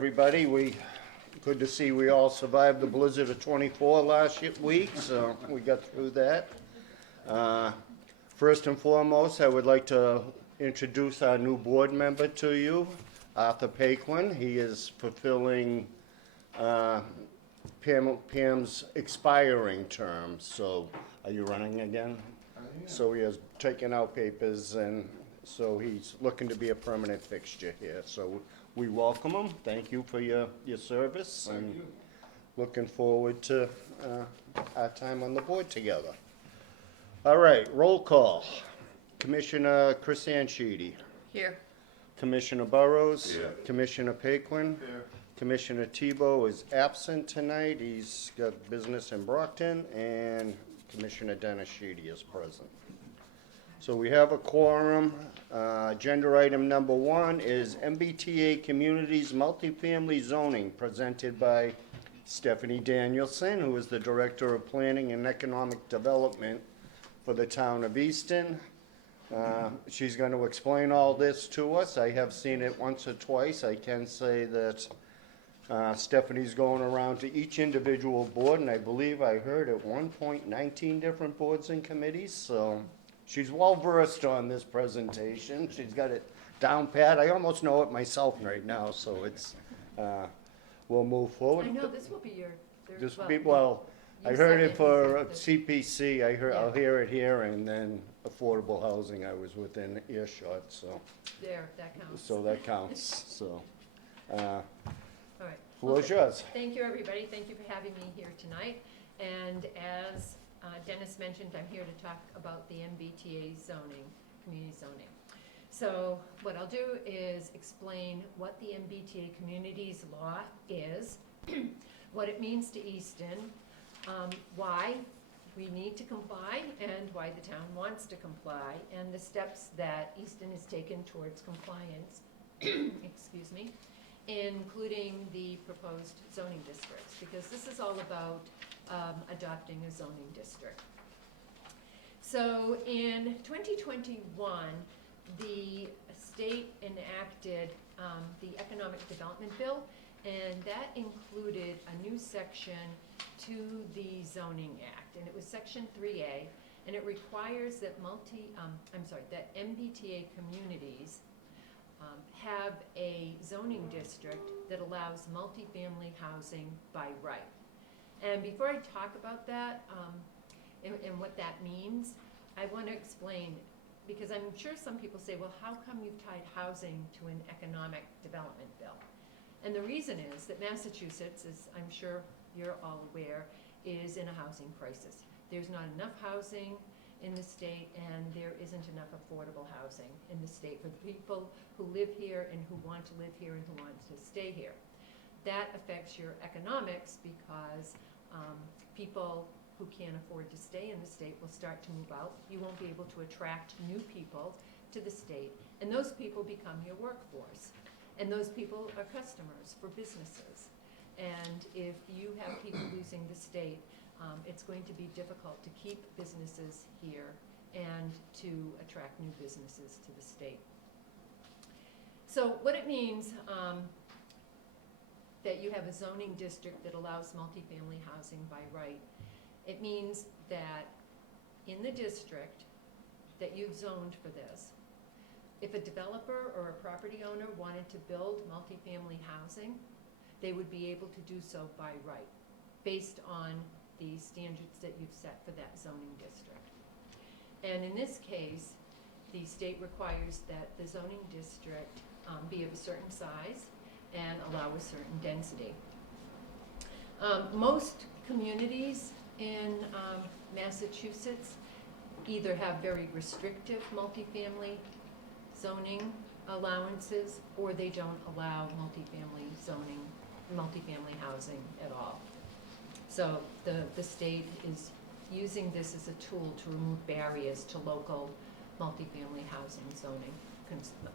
Everybody, good to see we all survived the blizzard of 24 last week, so we got through that. First and foremost, I would like to introduce our new board member to you, Arthur Paquin. He is fulfilling Pam's expiring term, so are you running again? So he has taken out papers, and so he's looking to be a permanent fixture here. So we welcome him. Thank you for your service. Thank you. Looking forward to our time on the board together. All right, roll call. Commissioner Chris Anchidi. Here. Commissioner Burrows. Here. Commissioner Paquin. Here. Commissioner Tebow is absent tonight. He's got business in Brockton, and Commissioner Dennis Sheedy is present. So we have a quorum. Agenda item number 1 is MBTA Communities Multifamily Zoning, presented by Stephanie Danielson, who is the Director of Planning and Economic Development for the town of Easton. She's going to explain all this to us. I have seen it once or twice. I can say that Stephanie's going around to each individual board, and I believe I heard at one point 19 different boards and committees, so she's well versed on this presentation. She's got it down pat. I almost know it myself right now, so it's, we'll move forward. I know this will be your third. This I you heard it second, for you said CPC, I'll hear it here, and then affordable housing, I was within earshot, so, There, that counts. so that counts, so. All right. Floor's yours. Thank you, everybody. Thank you for having me here tonight. And as Dennis mentioned, I'm here to talk about the MBTA zoning, community zoning. So what I'll do is explain what the MBTA communities law is, what it means to Easton, why we need to comply and why the town wants to comply, and the steps that Easton has taken towards compliance, excuse me, including the proposed zoning districts, because this is all about adopting a zoning district. So in 2021, the state enacted the Economic Development Bill, and that included a new section to the Zoning Act, and it was Section 3A, and it requires that that MBTA communities have a zoning district that allows multifamily housing by right. And before I talk about that and what that means, I want to explain, because I'm sure some people say, well, how come you've tied housing to an economic development bill? And the reason is that Massachusetts, as I'm sure you're all aware, is in a housing crisis. There's not enough housing in the state, and there isn't enough affordable housing in the state for the people who live here and who want to live here and who want to stay here. That affects your economics because people who can't afford to stay in the state will start to move out. You won't be able to attract new people to the state, and those people become your workforce. And those people are customers for businesses. And if you have people losing the state, it's going to be difficult to keep businesses here and to attract new businesses to the state. So what it means that you have a zoning district that allows multifamily housing by right, it means that in the district that you've zoned for this, if a developer or a property owner wanted to build multifamily housing, they would be able to do so by right, based on the standards that you've set for that zoning district. And in this case, the state requires that the zoning district be of a certain size and allow a certain density. Most communities in Massachusetts either have very restrictive multifamily zoning allowances, or they don't allow multifamily zoning, multifamily housing at all. So the state is using this as a tool to remove barriers to local multifamily housing zoning,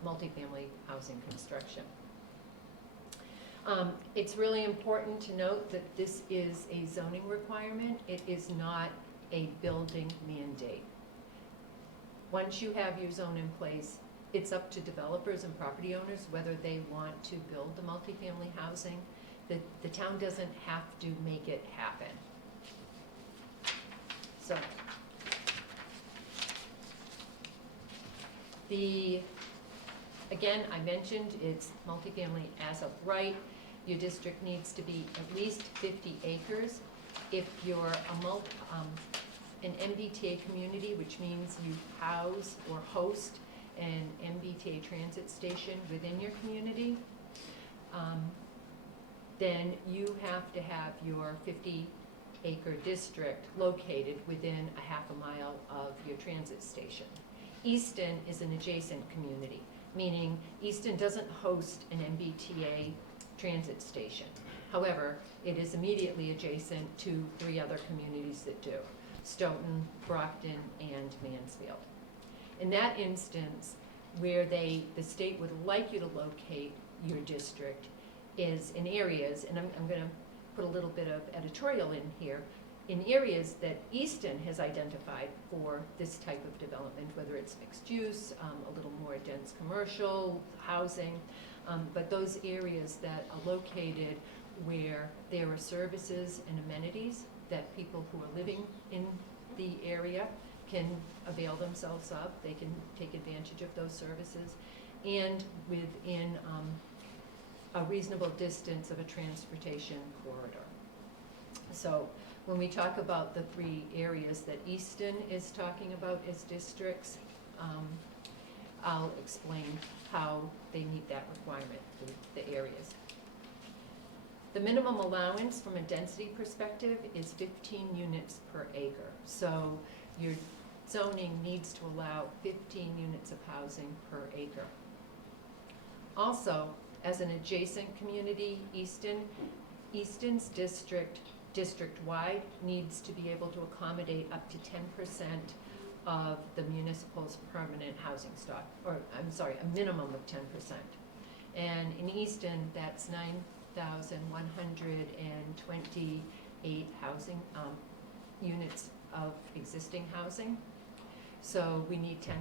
multifamily housing construction. It's really important to note that this is a zoning requirement. It is not a building mandate. Once you have your zone in place, it's up to developers and property owners whether they want to build the multifamily housing. The town doesn't have to make it happen. So, again, I mentioned it's multifamily as of right. Your district needs to be at least 50 acres. If you're an MBTA community, which means you house or host an MBTA transit station within your community, then you have to have your 50-acre district located within a half a mile of your transit station. Easton is an adjacent community, meaning Easton doesn't host an MBTA transit station. However, it is immediately adjacent to 3 other communities that do: Stoughton, Brockton, and Mansfield. In that instance, where the state would like you to locate your district is in areas, and I'm going to put a little bit of editorial in here, in areas that Easton has identified for this type of development, whether it's mixed use, a little more dense commercial, housing, but those areas that are located where there are services and amenities that people who are living in the area can avail themselves of, they can take advantage of those services, and within a reasonable distance of a transportation corridor. So when we talk about the 3 areas that Easton is talking about as districts, I'll explain how they meet that requirement, the areas. The minimum allowance from a density perspective is 15 units per acre. So your zoning needs to allow 15 units of housing per acre. Also, as an adjacent community, Easton's district-wide needs to be able to accommodate up to 10% of the municipal's permanent housing stock, or I'm sorry, a minimum of 10%. And in Easton, that's 9,128 housing units of existing housing. So we need 10%.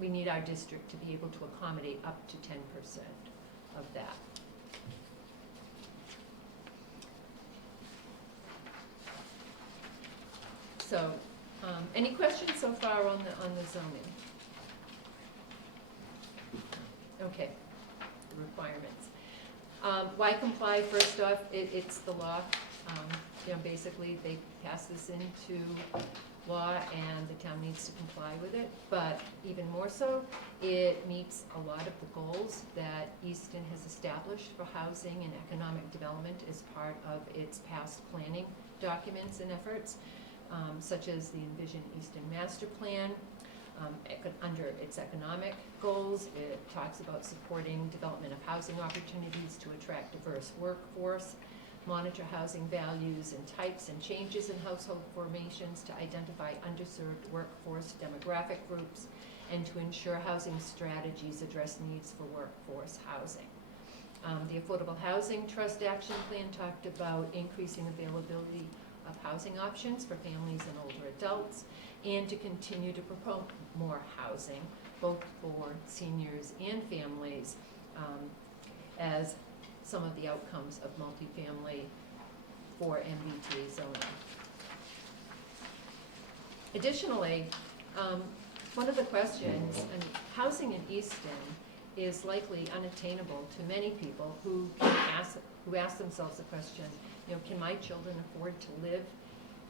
We need our district to be able to accommodate up to 10% of that. So, any questions so far on the zoning? Okay, the requirements. Why comply? First off, it's the law. Basically, they pass this into law and the town needs to comply with it, but even more so, it meets a lot of the goals that Easton has established for housing and economic development as part of its past planning documents and efforts, such as the Envision Easton Master Plan. Under its economic goals, it talks about supporting development of housing opportunities to attract diverse workforce, monitor housing values and types and changes in household formations to identify underserved workforce demographic groups, and to ensure housing strategies address needs for workforce housing. The Affordable Housing Trust Action Plan talked about increasing availability of housing options for families and older adults, and to continue to promote more housing, both for seniors and families, as some of the outcomes of multifamily for MBTA zoning. Additionally, one of the questions, and housing in Easton is likely unattainable to many people who ask themselves the question, can my children afford to live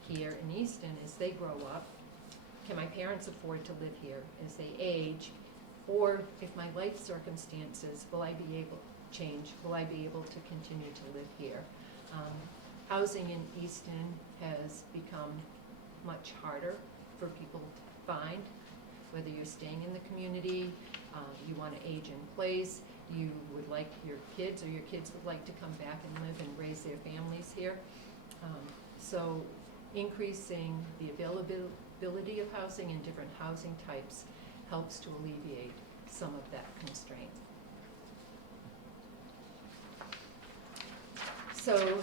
here in Easton as they grow up? Can my parents afford to live here as they age? Or if my life circumstances, will I be able to continue to live here? Housing in Easton has become much harder for people to find, whether you're staying in the community, you want to age in place, you would like your kids, or your kids would like to come back and live and raise their families here. So increasing the availability of housing and different housing types helps to alleviate some of that constraint. So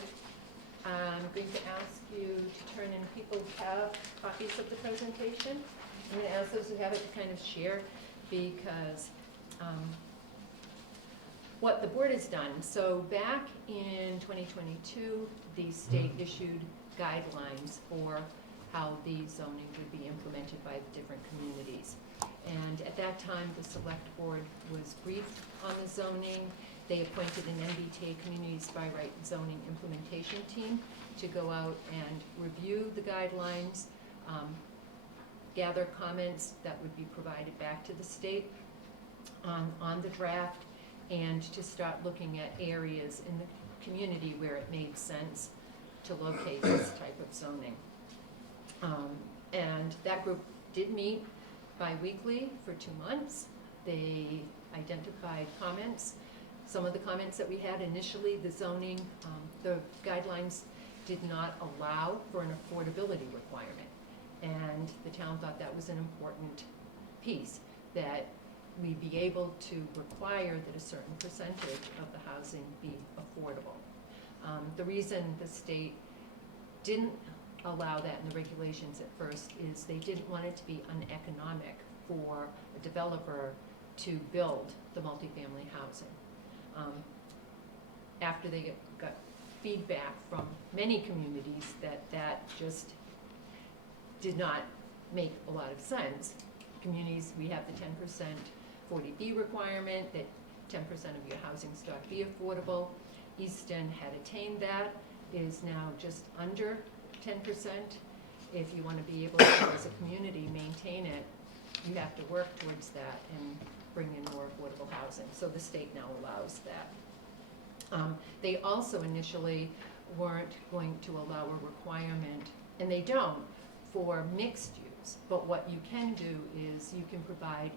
I'm going to ask you to turn in, people have copies of the presentation. I'm going to ask those who have it to kind of share because what the board has done, so back in 2022, the state issued guidelines for how the zoning would be implemented by the different communities. And at that time, the select board was briefed on the zoning. They appointed an MBTA Communities by Right zoning implementation team to go out and review the guidelines, gather comments that would be provided back to the state on the draft, and to start looking at areas in the community where it made sense to locate this type of zoning. And that group did meet bi-weekly for 2 months. They identified comments. Some of the comments that we had initially, the zoning, the guidelines did not allow for an affordability requirement. And the town thought that was an important piece, that we be able to require that a certain percentage of the housing be affordable. The reason the state didn't allow that in the regulations at first is they didn't want it to be uneconomic for a developer to build the multifamily housing. After they got feedback from many communities that just did not make a lot of sense. Communities, we have the 10% 40B requirement, that 10% of your housing stock be affordable. Easton had attained that, is now just under 10%. If you want to be able to, as a community, maintain it, you have to work towards that and bring in more affordable housing. So the state now allows that. They also initially weren't going to allow a requirement, and they don't, for mixed use. But what you can do is you can provide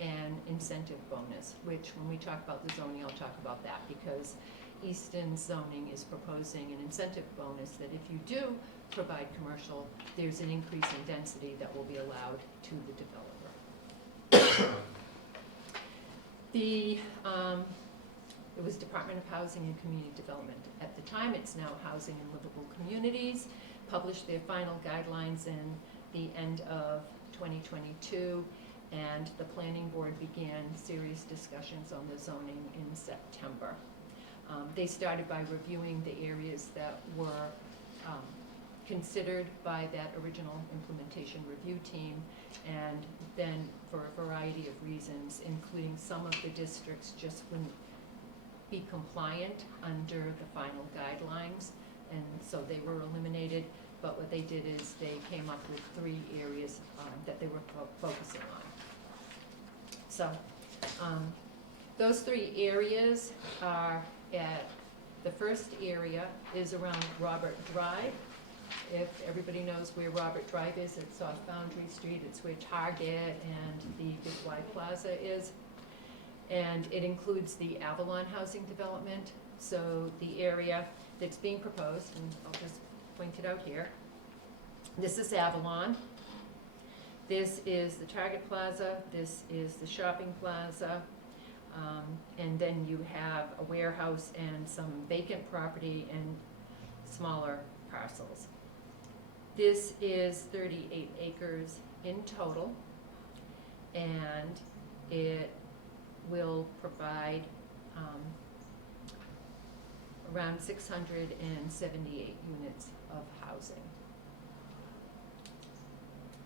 an incentive bonus, which when we talk about the zoning, I'll talk about that, because Easton zoning is proposing an incentive bonus that if you do provide commercial, there's an increase in density that will be allowed to the developer. It was Department of Housing and Community Development at the time. It's now Housing and Livable Communities. Published their final guidelines in the end of 2022, and the planning board began serious discussions on the zoning in September. They started by reviewing the areas that were considered by that original implementation review team, and then for a variety of reasons, including some of the districts just wouldn't be compliant under the final guidelines, and so they were eliminated. But what they did is they came up with 3 areas that they were focusing on. So those 3 areas are the first area is around Robert Drive. If everybody knows where Robert Drive is, it's off Foundry Street. It's where Target and the Big Y Plaza is. And it includes the Avalon housing development. So the area that's being proposed, and I'll just point it out here. This is Avalon. This is the Target Plaza. This is the shopping plaza. And then you have a warehouse and some vacant property and smaller parcels. This is 38 acres in total, and it will provide around 678 units of housing.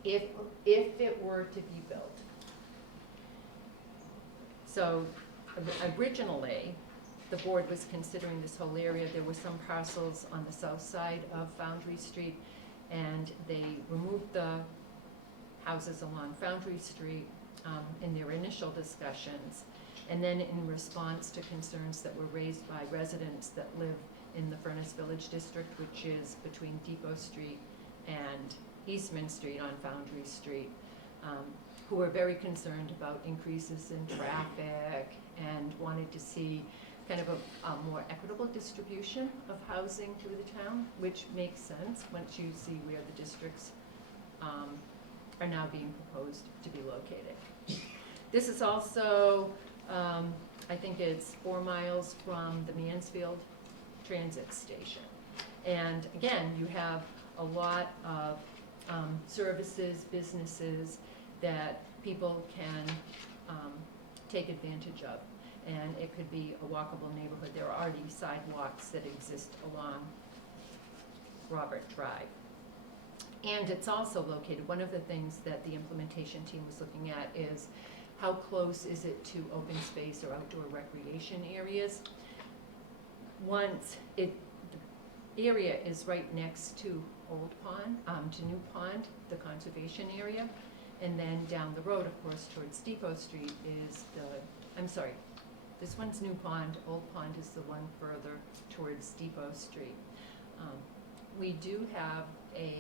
If it were to be built. So originally, the board was considering this whole area. There were some parcels on the south side of Foundry Street, and they removed the houses along Foundry Street in their initial discussions. And then in response to concerns that were raised by residents that live in the Furnace Village District, which is between Depot Street and Eastman Street on Foundry Street, who were very concerned about increases in traffic and wanted to see kind of a more equitable distribution of housing through the town, which makes sense once you see where the districts are now being proposed to be located. This is also, I think it's 4 miles from the Mansfield Transit Station. And again, you have a lot of services, businesses that people can take advantage of. And it could be a walkable neighborhood. There are already sidewalks that exist along Robert Drive. And it's also located, one of the things that the implementation team was looking at is how close is it to open space or outdoor recreation areas? The area is right next to Old Pond, to New Pond, the conservation area. And then down the road, of course, towards Depot Street is this one's New Pond, Old Pond is the one further towards Depot Street. We do have a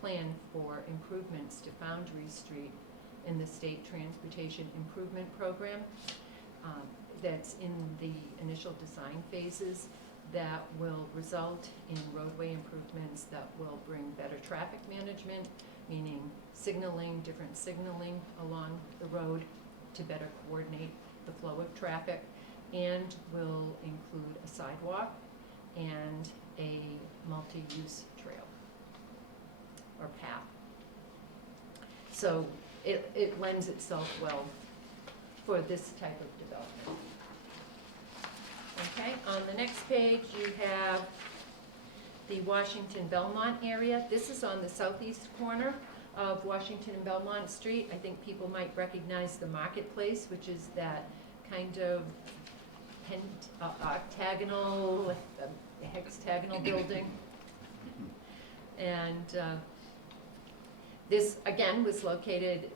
plan for improvements to Foundry Street in the State Transportation Improvement Program that's in the initial design phases that will result in roadway improvements that will bring better traffic management, meaning signaling, different signaling along the road to better coordinate the flow of traffic, and will include a sidewalk and a multi-use trail or path. So it lends itself well for this type of development. Okay, on the next page you have the Washington-Belmont area. This is on the southeast corner of Washington and Belmont Street. I think people might recognize the marketplace, which is that kind of octagonal, hexagonal building. And this, again, was located,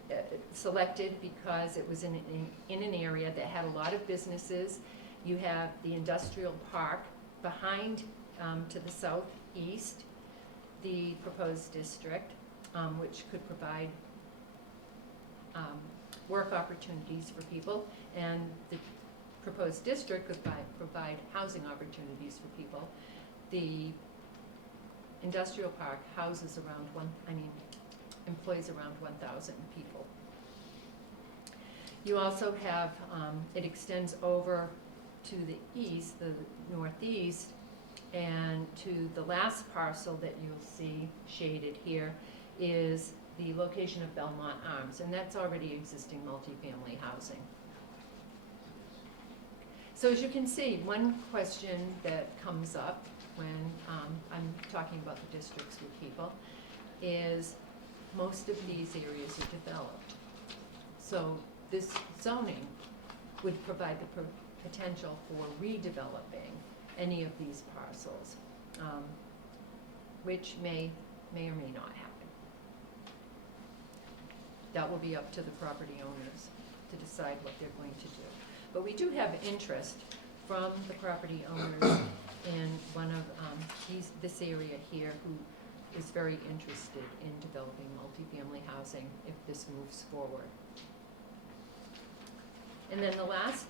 selected because it was in an area that had a lot of businesses. You have the industrial park behind, to the southeast, the proposed district, which could provide work opportunities for people, and the proposed district could provide housing opportunities for people. The industrial park houses around employs around 1,000 people. You also have, it extends over to the east, the northeast, and to the last parcel that you'll see shaded here is the location of Belmont Arms, and that's already existing multifamily housing. So as you can see, one question that comes up when I'm talking about the districts with people is most of these areas are developed. So this zoning would provide the potential for redeveloping any of these parcels, which may or may not happen. That will be up to the property owners to decide what they're going to do. But we do have interest from the property owners in one of this area here who is very interested in developing multifamily housing if this moves forward. And then the last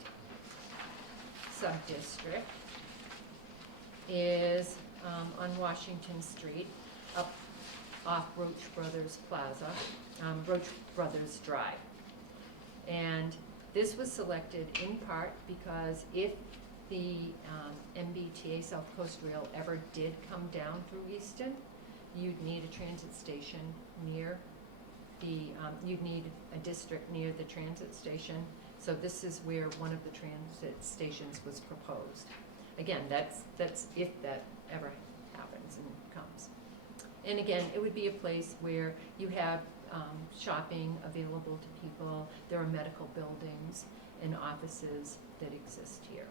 sub-district is on Washington Street, up off Roach Brothers Plaza, Roach Brothers Drive. And this was selected in part because if the MBTA South Coast Rail ever did come down through Easton, you'd need a transit station near the, you'd need a district near the transit station. So this is where one of the transit stations was proposed. Again, that's if that ever happens and comes. And again, it would be a place where you have shopping available to people. There are medical buildings and offices that exist here.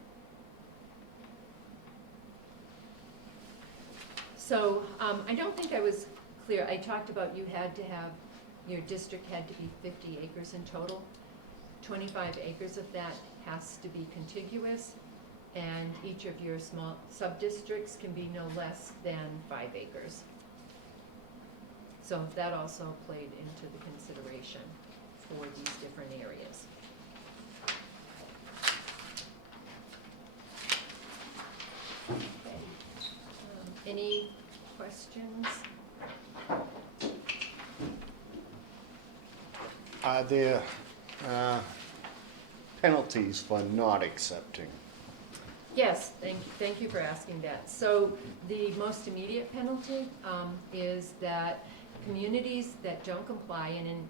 So I don't think I was clear. I talked about you had to have, your district had to be 50 acres in total. 25 acres of that has to be contiguous, and each of your small sub-districts can be no less than 5 acres. So that also played into the consideration for these different areas. Okay. Any questions? Are there penalties for not accepting? Yes, thank you for asking that. So the most immediate penalty is that communities that don't comply, and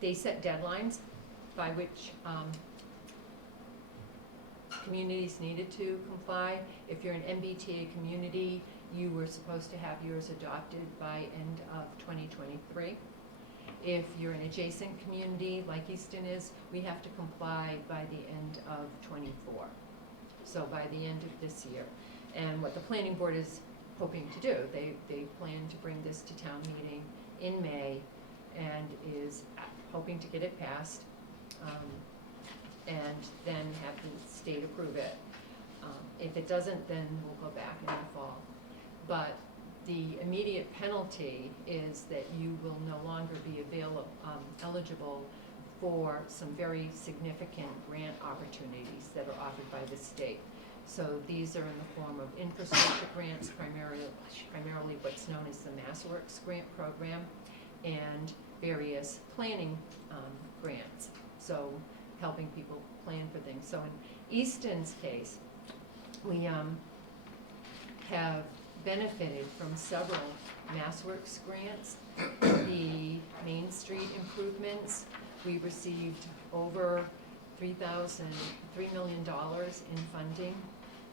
they set deadlines by which communities needed to comply. If you're an MBTA community, you were supposed to have yours adopted by end of 2023. If you're an adjacent community like Easton is, we have to comply by the end of '24. So by the end of this year. And what the planning board is hoping to do, they plan to bring this to town meeting in May and is hoping to get it passed and then have the state approve it. If it doesn't, then we'll go back in the fall. But the immediate penalty is that you will no longer be eligible for some very significant grant opportunities that are offered by the state. So these are in the form of infrastructure grants, primarily what's known as the MassWorks grant program, and various planning grants, so helping people plan for things. So in Easton's case, we have benefited from several MassWorks grants. The Main Street improvements, we received over $3 million in funding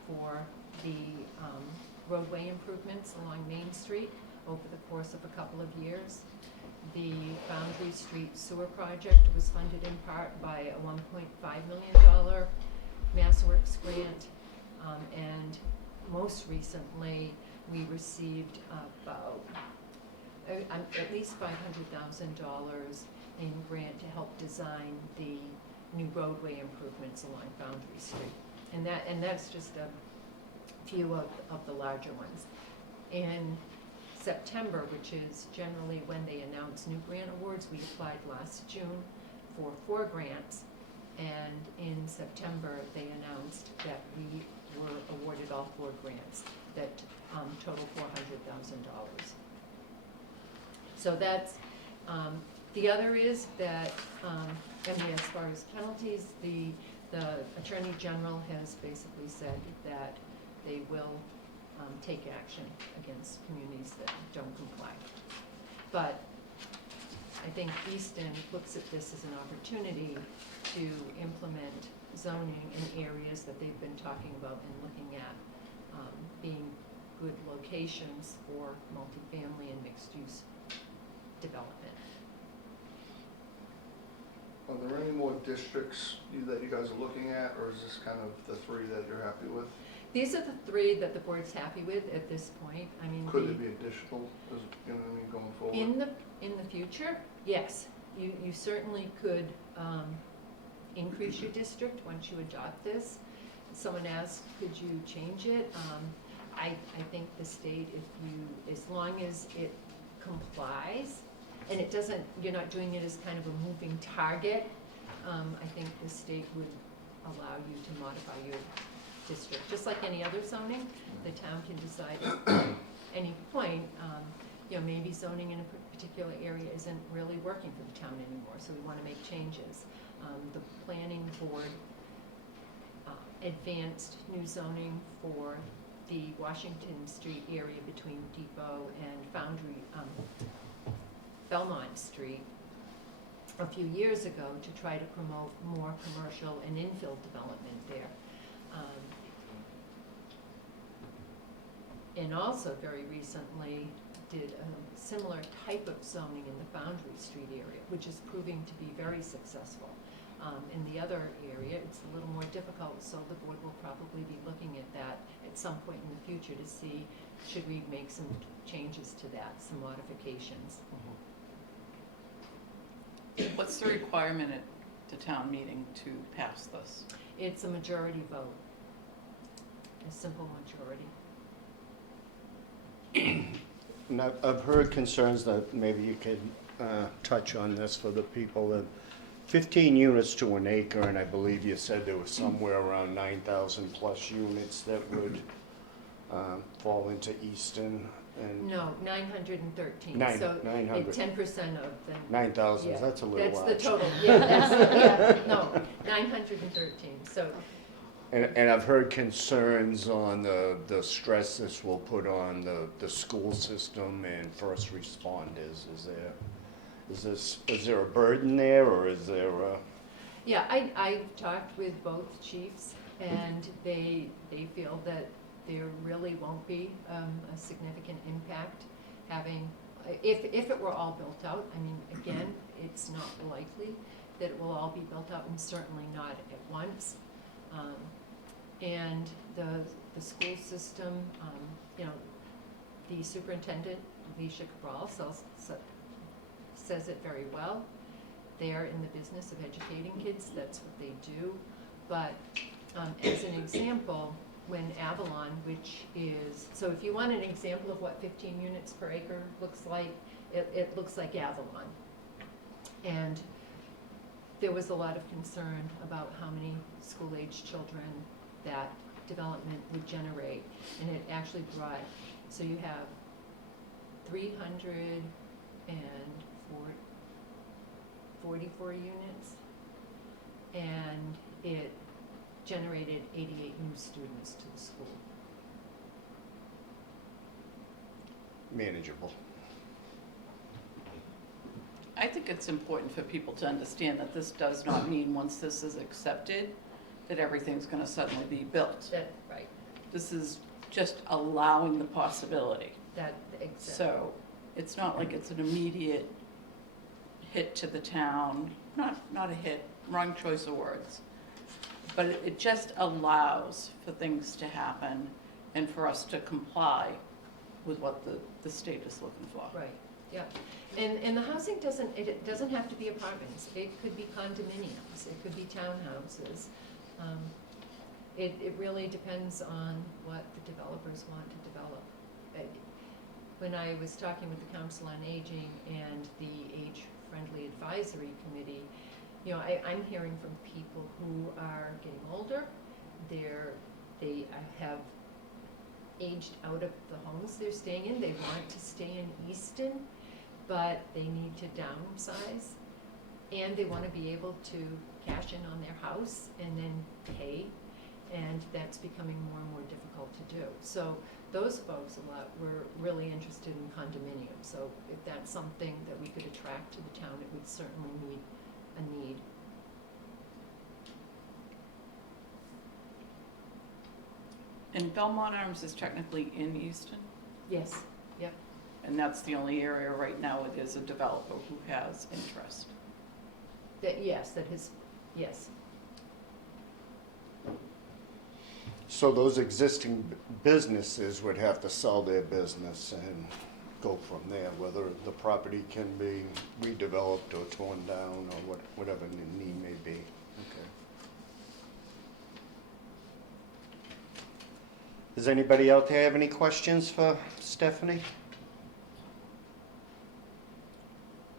for the roadway improvements along Main Street over the course of a couple of years. The Boundary Street Sewer Project was funded in part by a $1.5 million MassWorks grant, and most recently we received about at least $500,000 in grant to help design the new roadway improvements along Boundary Street. And that's just a few of the larger ones. In September, which is generally when they announce new grant awards, we applied last June for 4 grants, and in September they announced that we were awarded all 4 grants that total $400,000. So that's, the other is that, as far as penalties, the Attorney General has basically said that they will take action against communities that don't comply. But I think Easton looks at this as an opportunity to implement zoning in areas that they've been talking about and looking at being good locations for multifamily and mixed-use development. Are there any more districts that you guys are looking at, or is this kind of the 3 that you're happy with? These are the 3 that the board's happy with at this point. I mean, could there be additional, you know what I mean, going forward? In the future, yes, you certainly could increase your district once you adopt this. Someone asked, could you change it? I think the state, as long as it complies, and it doesn't, you're not doing it as kind of a moving target, I think the state would allow you to modify your district. Just like any other zoning, the town can decide at any point, maybe zoning in a particular area isn't really working for the town anymore, so we want to make changes. The planning board advanced new zoning for the Washington Street area between Depot and Foundry, Belmont Street, a few years ago to try to promote more commercial and infill development there. And also very recently did a similar type of zoning in the Foundry Street area, which is proving to be very successful. In the other area, it's a little more difficult, so the board will probably be looking at that at some point in the future to see, should we make some changes to that, some modifications. What's the requirement at the town meeting to pass this? It's a majority vote, a simple majority. And I've heard concerns that maybe you could touch on this for the people, that 15 units to an acre, and I believe you said there was somewhere around 9,000 plus units that would fall into Easton. And No, 913. Nine- So 900. 10% of the. 9,000, Yeah, that's a little large. That's the total, yeah, no, 913, so. And I've heard concerns on the stress this will put on the school system and first responders. Is there a burden there, or is there a? Yeah, I've talked with both chiefs, and they feel that there really won't be a significant impact having, if it were all built out. I mean, again, it's not likely that it will all be built out, and certainly not at once. And the school system, you know, the superintendent, Alicia Cabral, says it very well. They are in the business of educating kids, that's what they do. But as an example, when Avalon, which is, so if you want an example of what 15 units per acre looks like, it looks like Avalon. And there was a lot of concern about how many school-age children that development would generate. And it actually brought, so you have 344 units, and it generated 88 new students to the school. Manageable. I think it's important for people to understand that this does not mean once this is accepted, that everything's gonna suddenly be built. Right, This is just allowing the possibility. exactly. So it's not like it's an immediate hit to the town, not a hit, wrong choice of words. But it just allows for things to happen and for us to comply with what the state is looking for. Right, yeah. And the housing it doesn't have to be apartments. It could be condominiums, it could be townhouses. It really depends on what the developers want to develop. When I was talking with the Council on Aging and the Age-Friendly Advisory Committee, you know, I'm hearing from people who are getting older. They have aged out of the homes they're staying in. They want to stay in Easton, but they need to downsize. And they want to be able to cash in on their house and then pay. And that's becoming more and more difficult to do. So those folks were really interested in condominiums. So if that's something that we could attract to the town, it would certainly meet a need. And Belmont Arms is technically in Easton, Yes, yep. and that's the only area right now it is a developer who has interest. Yes. So those existing businesses would have to sell their business and go from there, whether the property can be redeveloped or torn down or whatever the need may be. Okay. Does anybody out there have any questions for Stephanie?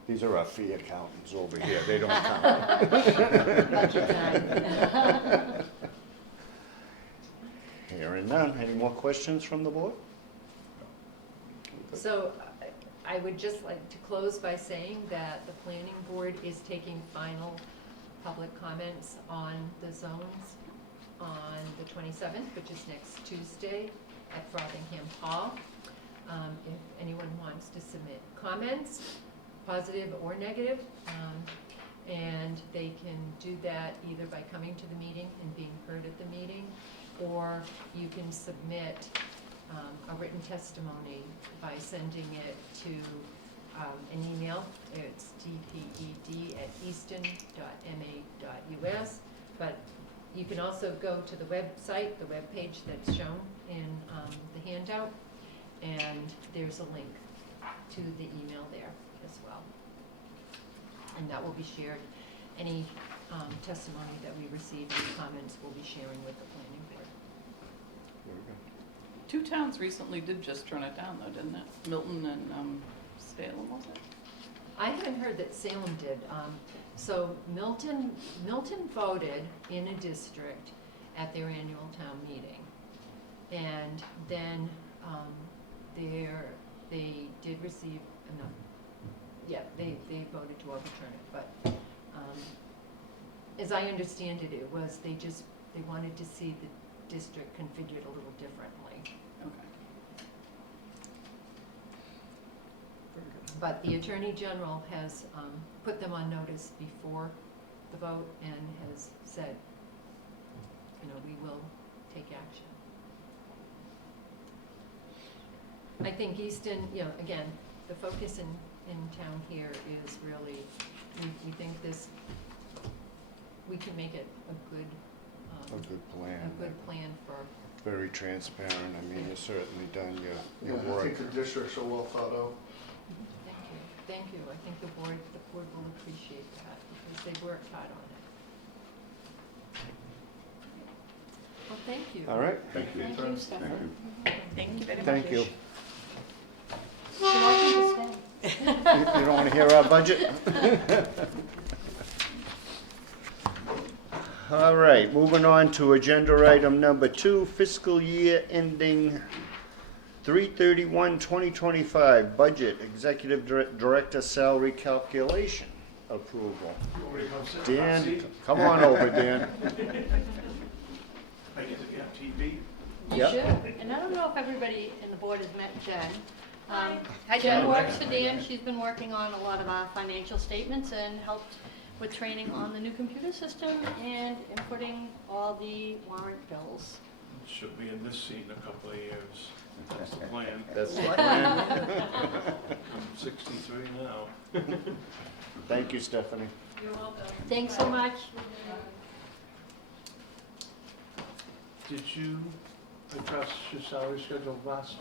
These are our fee accountants over here, they don't count. Hearing none, any more questions from the board? So I would just like to close by saying that the planning board is taking final public comments on the zones on the 27th, which is next Tuesday at Frothingham Hall. If anyone wants to submit comments, positive or negative, and they can do that either by coming to the meeting and being heard at the meeting, or you can submit a written testimony by sending it to an email. It's dped@easton.ma.us, but you can also go to the website, the webpage that's shown in the handout, and there's a link to the email there as well. And that will be shared. Any testimony that we receive, any comments, we'll be sharing with the planning board. Two towns recently did just turn it down though, didn't it? Milton and Salem, was it? I haven't heard that Salem did. So Milton voted in a district at their annual town meeting. And then they did receive enough, yeah, they voted to overturn it. But as I understand it, it was they wanted to see the district configured a little differently. Okay. But the Attorney General has put them on notice before the vote and has said, you know, we will take action. I think Easton, you know, again, the focus in town here is really, we think this, we can make it a good plan for, Very transparent. I mean, you've certainly done your Yeah, I work. think the districts are well thought out. thank you. I think the board will appreciate that because they've worked hard on it. Well, thank you. All right, Thank you. Thank you, Stefan. Thank you very much. thank you. You're welcome to stay. You don't want to hear our budget? All right, moving on to agenda item number 2, fiscal year ending 3/31/2025, budget, executive director salary calculation approval. Dan, come on over, Dan. I get to be on TV. You Yep. should. And I don't know if everybody in the board has met Jen. Jen works for Dan. She's been working on a lot of our financial statements and helped with training on the new computer system and inputting all the warrant bills. Should be in this seat in a couple of years. That's the plan. That's the plan. I'm 63 now. Thank you, Stephanie. You're welcome. Thanks so much. Did you address your salary schedule last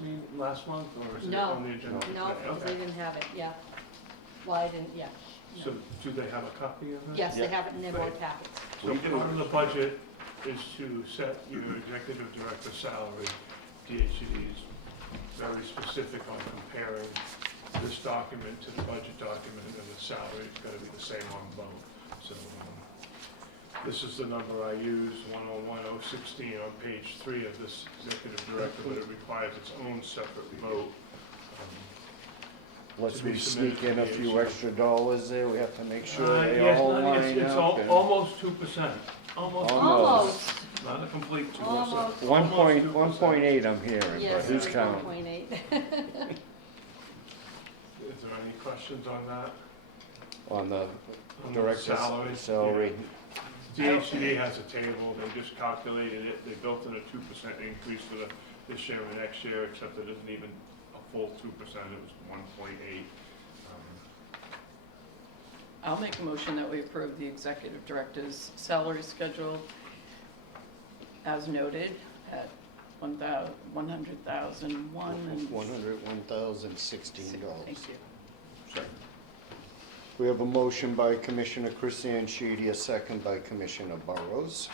month, or is it No. on the agenda? No, today? because they Okay. didn't have it, yeah. Well, I didn't, yeah. So do they have a copy of it? Yes, they Yeah. have it in their board packets. So part of the budget is to set your executive director salary. DHCD is very specific on comparing this document to the budget document, and the salary is gonna be the same on both. So, this is the number I use, 101,016 on page 3 of this executive director, but it requires its own separate vote. Lest To be we submitted sneak in to a the few AG. extra dollars there, we have to make sure they Yes, all no, line it's up. and- almost 2%. Almost, Almost. not a complete 2%. Almost. 1.8 I'm hearing, but Yes, who's it's counting? 1.8. Is there any questions on that? On the On the director's salary? DHCD has a table, they just calculated it, they built in a 2% increase for this year and next year, except it isn't even a full 2%, it was 1.8. I'll make a motion that we approve the executive director's salary schedule as noted at $100,001 and $101,016. Thank you. We have a motion by Commissioner Christian, a second by Commissioner Burrows.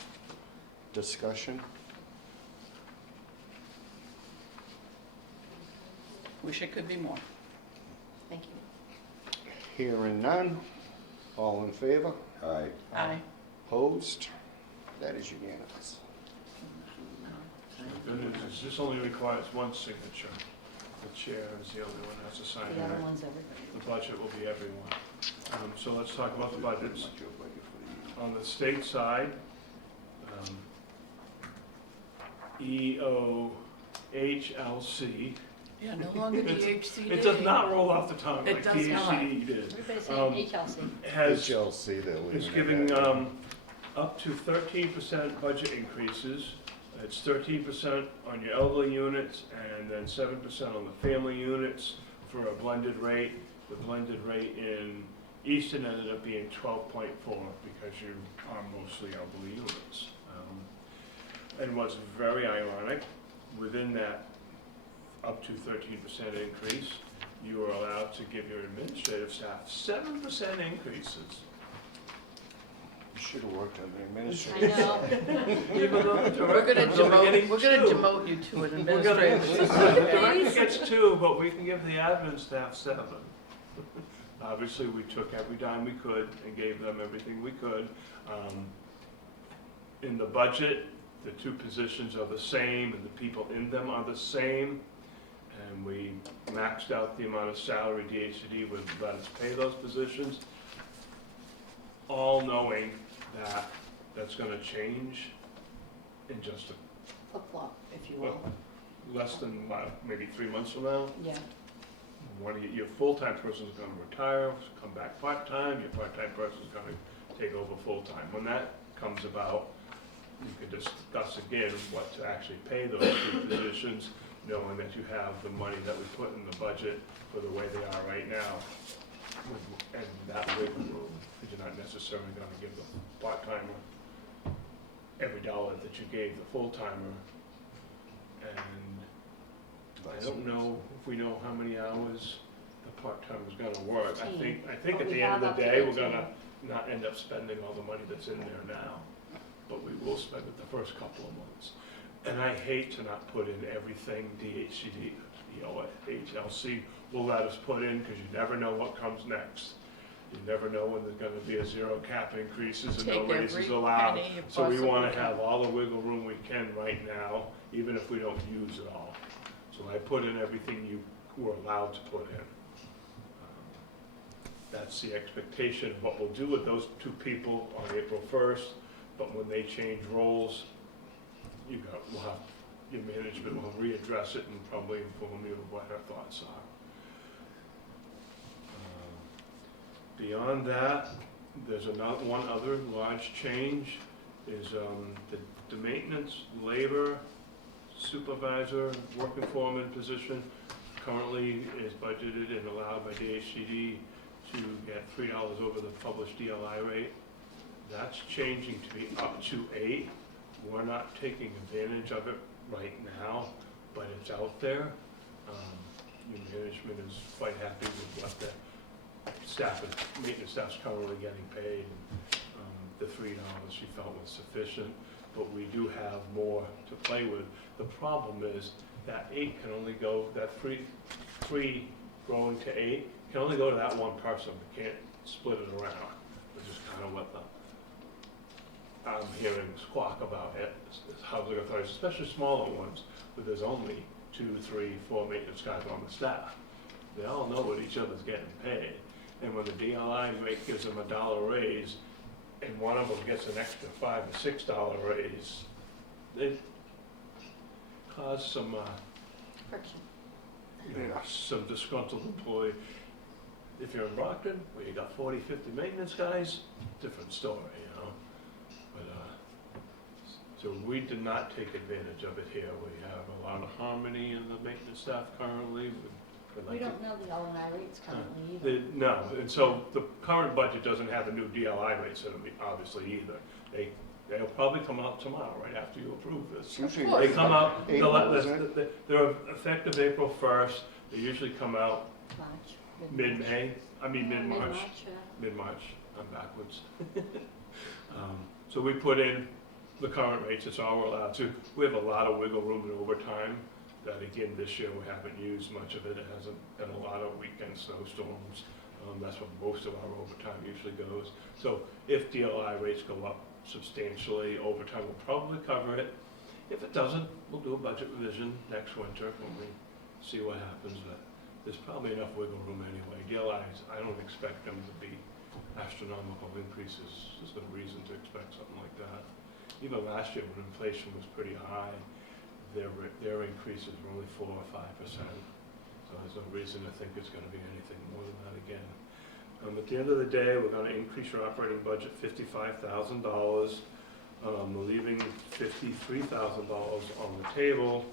Discussion? Wish it could be more. Thank you. Hearing none. All in favor? Aye. Aye. Opposed? That is unanimous. The good news is this only requires one signature. The chair is the only one that has to sign The other it. one's everybody. The budget will be everyone. So let's talk about the budgets. On the state side, EOHLC. Yeah, no longer DHCD. It does not roll off the tongue It like does not. DHCD did. Everybody's Um, saying HLC. Has HLC, they're leaving is it giving at that. up to 13% budget increases. It's 13% on your elderly units and then 7% on the family units for a blended rate. The blended rate in Easton ended up being 12.4 because you are mostly elderly units. And what's very ironic, within that up to 13% increase, you are allowed to give your administrative staff 7% increases. You should have worked on the I administrative. know. Even though the We're gonna director's only getting demote two. you to an We're gonna, administrative the assistant. director gets 2, but we can give the admin staff 7. Obviously, we took every dime we could and gave them everything we could. In the budget, the 2 positions are the same and the people in them are the same. And we maxed out the amount of salary DHCD would let us pay those positions, all knowing that that's gonna change in just Flip-flop, if you will. less than, maybe 3 months from now. Yeah. One of your full-time person's gonna retire, come back part-time, your part-time person's gonna take over full-time. When that comes about, you can discuss again what to actually pay those two positions, knowing that you have the money that we put in the budget for the way they are right now. And that wiggle room, you're not necessarily gonna give the part-timer every dollar that you gave the full-timer. And I don't know if we know how many hours the part-timer's gonna work. I 18. think But at we the end have of up the to day, we're 18. gonna not end up spending all the money that's in there now, but we will spend it the first couple of months. And I hate to not put in everything DHCD, HLC will let us put in, because you never know what comes next. You never know when there's gonna be a zero cap increases and no Take every raises allowed. penny you So we wanna possibly have can. all the wiggle room we can right now, even if we don't use it all. So I put in everything you were allowed to put in. That's the expectation of what we'll do with those two people on April 1st, but when they change roles, we'll have, your management will readdress it and probably inform you of what our thoughts are. Beyond that, there's one other large change, is the maintenance labor supervisor, working foreman position currently is budgeted and allowed by DHCD to get $3 over the published DLI rate. That's changing to be up to 8. We're not taking advantage of it right now, but it's out there. Your management is quite happy with what the maintenance staff's currently getting paid. The $3 she felt was sufficient, but we do have more to play with. The problem is that 8 can only go, that 3 growing to 8 can only go to that one person. We can't split it around, which is kind of what I'm hearing squawk about it, is housing authorities, especially smaller ones, where there's only 2, 3, 4 maintenance guys on the staff. They all know what each other's getting paid. And when the DLI rate gives them $1 raise, and one of them gets an extra $5 or $6 raise, they cause some, Friction. some disgruntled employee. If you're in Brockton, where you got 40, 50 maintenance guys, different story, you know? But, so we did not take advantage of it here. We have a lot of harmony in the maintenance staff currently. We don't know the L&I rates currently either. No, and so the current budget doesn't have the new DLI rates in it, obviously, either. They'll probably come out tomorrow, right after you approve this. Usually They come out, April, isn't it? they're effective April 1st. They usually come out March. mid-May, mid-March. Mid-March, yeah. Mid-March, I'm backwards. So we put in the current rates, it's all we're allowed to. We have a lot of wiggle room in overtime that, again, this year we haven't used much of it. It hasn't been a lot of weekend snowstorms. That's what most of our overtime usually goes. So if DLI rates go up substantially, overtime will probably cover it. If it doesn't, we'll do a budget revision next winter when we see what happens. But there's probably enough wiggle room anyway. DLIs, I don't expect them to be astronomical increases. There's no reason to expect something like that. Even last year when inflation was pretty high, their increases were only 4 or 5%. So there's no reason to think it's going to be anything more than that again. At the end of the day, we're going to increase your operating budget $55,000. We're leaving $53,000 on the table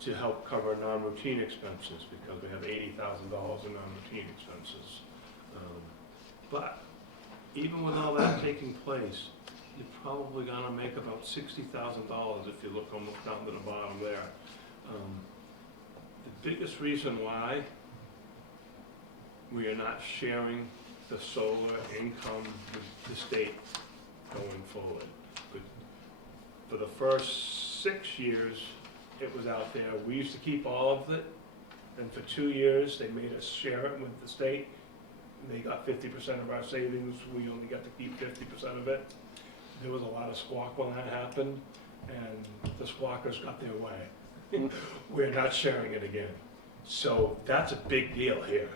to help cover non-routine expenses because we have $80,000 in non-routine expenses. But even with all that taking place, you're probably going to make about $60,000 if you look almost down to the bottom there. The biggest reason why we are not sharing the solar income with the state going forward. But for the first 6 years, it was out there. We used to keep all of it, and for 2 years, they made us share it with the state. They got 50% of our savings, we only got to keep 50% of it. There was a lot of squawk when that happened, and the squawkers got their way. We're not sharing it again. So that's a big deal here.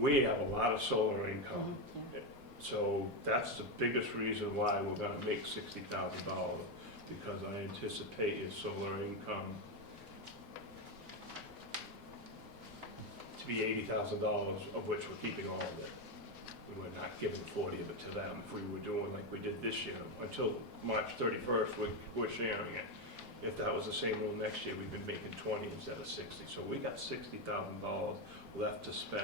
We have a lot of solar income. Yeah. So that's the biggest reason why we're gonna make $60,000, because I anticipate your solar income to be $80,000, of which we're keeping all of it. we're not giving 40 of it to them. If we were doing like we did this year, until March 31st, we're sharing it. If that was the same rule next year, we'd been making 20 instead of 60. So we got $60,000 left to spend.